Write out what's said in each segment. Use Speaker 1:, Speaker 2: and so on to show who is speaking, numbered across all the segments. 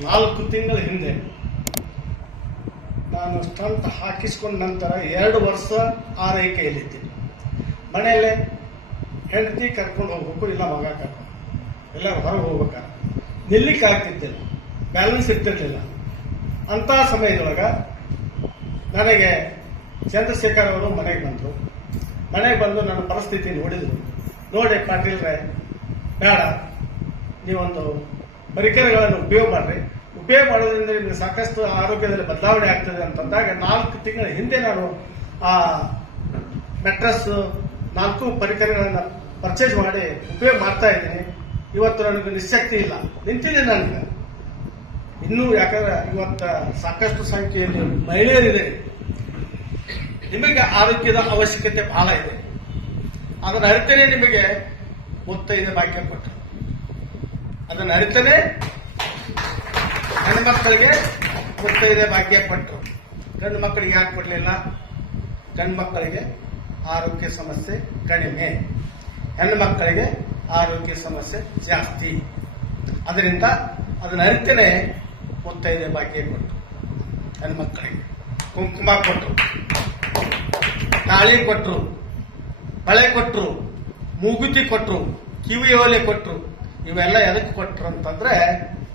Speaker 1: ನಾಲ್ಕು ತಿಂಗಳ ಹಿಂದೆ ನಾನು ಸ್ಟಂಟ್ ಹಾಕಿಸ್ಕೊಂಡ ನಂತರ ಎರಡು ವರ್ಷ ಆರೈಕೆಯಲ್ಲಿದ್ದೀನಿ ಮನೆಯಲ್ಲೇ ಹೆಂಡತಿ ಕರ್ಕೊಂಡು ಹೋಗ್ಬೇಕು, ಇಲ್ಲ ಮಗ ಕರ್ಕೊಂಡು ಎಲ್ಲ ಹೊರಗೆ ಹೋಗ್ಬೇಕಾರೆ ನಿಲ್ಲಿಕ್ಕೆ ಆಗ್ತಿದ್ದಿಲ್ಲ ಬ್ಯಾಲೆನ್ಸ್ ಇರ್ತಿರ್ಲಿಲ್ಲ ಅಂತ ಸಮಯದೊಳಗ ನನಗೆ ಚಂದ್ರಶೇಖರ್ ಅವರು ಮನೆಗೆ ಬಂದರು. ಮನೆಗೆ ಬಂದು ನನ್ನ ಪರಿಸ್ಥಿತಿ ನೋಡಿದ್ರು. ನೋಡಿ ಪಾಟೀಲ್ರೆ, ಬೇಡ. ನೀವೊಂದು ಪರಿಕರಗಳನ್ನು ಉಪಯೋಗ ಮಾಡ್ರಿ. ಉಪಯೋಗ ಮಾಡೋದ್ರಿಂದ ನಿಮಗೆ ಸಾಕಷ್ಟು ಆರೋಗ್ಯದಲ್ಲಿ ಬದಲಾವಣೆ ಆಗ್ತದೆ ಅಂತಂದಾಗ ನಾಲ್ಕು ತಿಂಗಳ ಹಿಂದೆ ನಾನು ಆ ಮೆಟ್ರಸ್ ನಾಲ್ಕು ಪರಿಕರಗಳನ್ನು ಪರ್ಚೇಸ್ ಮಾಡಿ ಉಪಯೋಗ ಮಾಡ್ತಾ ಇದ್ದೀನಿ. ಇವತ್ತು ನನಗೆ ನಿಶಕ್ತಿ ಇಲ್ಲ. ನಿಂತಿದೆ ನನಗೆ. ಇನ್ನೂ ಯಾಕಂದ್ರೆ ಇವತ್ತ ಸಾಕಷ್ಟು ಸಂಖ್ಯೆಯಲ್ಲಿ ಮಹಿಳೆಯರಿದೆ. ನಿಮಗೆ ಆರೋಗ್ಯದ ಅವಶ್ಯಕತೆ ಬಹಳ ಇದೆ. ಅದನ್ನ ಅರಿತೇನೆ ನಿಮಗೆ ಮುತ್ತೈದೆ ಭಾಗ್ಯ ಕೊಟ್ಟರು ಅದನ್ನ ಅರಿತೇನೆ ಗಂಡು ಮಕ್ಕಳಿಗೆ ಮುತ್ತೈದೆ ಭಾಗ್ಯ ಕೊಟ್ಟರು ಗಂಡು ಮಕ್ಕಳಿಗೆ ಯಾಕೆ ಕೊಡಲಿಲ್ಲ? ಗಂಡು ಮಕ್ಕಳಿಗೆ ಆರೋಗ್ಯ ಸಮಸ್ಯೆ ಕಡಿಮೆ. ಹೆಣ್ಣು ಮಕ್ಕಳಿಗೆ ಆರೋಗ್ಯ ಸಮಸ್ಯೆ ಜಾಸ್ತಿ. ಅದರಿಂದ ಅದನ್ನ ಅರಿತೇನೆ ಮುತ್ತೈದೆ ಭಾಗ್ಯ ಕೊಟ್ಟು ಹೆಣ್ಮಕ್ಕಳಿಗೆ ಕುಂಕುಮ ಕೊಟ್ಟರು ತಾಳಿ ಕೊಟ್ಟರು ಬಳೆ ಕೊಟ್ಟರು ಮೂಗುತಿ ಕೊಟ್ಟರು ಕಿವಿ ಓಲೆ ಕೊಟ್ಟರು ಇವೆಲ್ಲ ಎದಕ್ಕೆ ಕೊಟ್ಟರು ಅಂತಂದ್ರೆ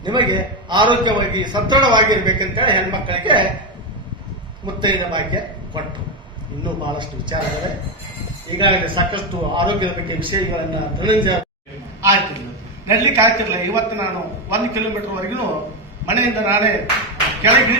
Speaker 1: ನಿಮಗೆ ಆರೋಗ್ಯವಾಗಿ ಸದೃಢವಾಗಿರ್ಬೇಕಂತೇಳಿ ಹೆಣ್ಮಕ್ಕಳಿಗೆ ಮುತ್ತೈದ ಭಾಗ್ಯ ಕೊಟ್ಟರು ಇನ್ನೂ ಬಹಳಷ್ಟು ವಿಚಾರಗಳಿವೆ ಈಗಾಗಲೇ ಸಾಕಷ್ಟು ಆರೋಗ್ಯದ ಬಗ್ಗೆ ವಿಷಯಗಳನ್ನ ಧನಂಜಯ ಆಯ್ತಿರ್ಲಿಲ್ಲ ನಡ್ಲಿಕ್ಕೆ ಆಗ್ತಿರ್ಲಿಲ್ಲ. ಇವತ್ತು ನಾನು ಒಂದು ಕಿಲೋಮೀಟರ್ மனிதன் நானே கிடைக்கு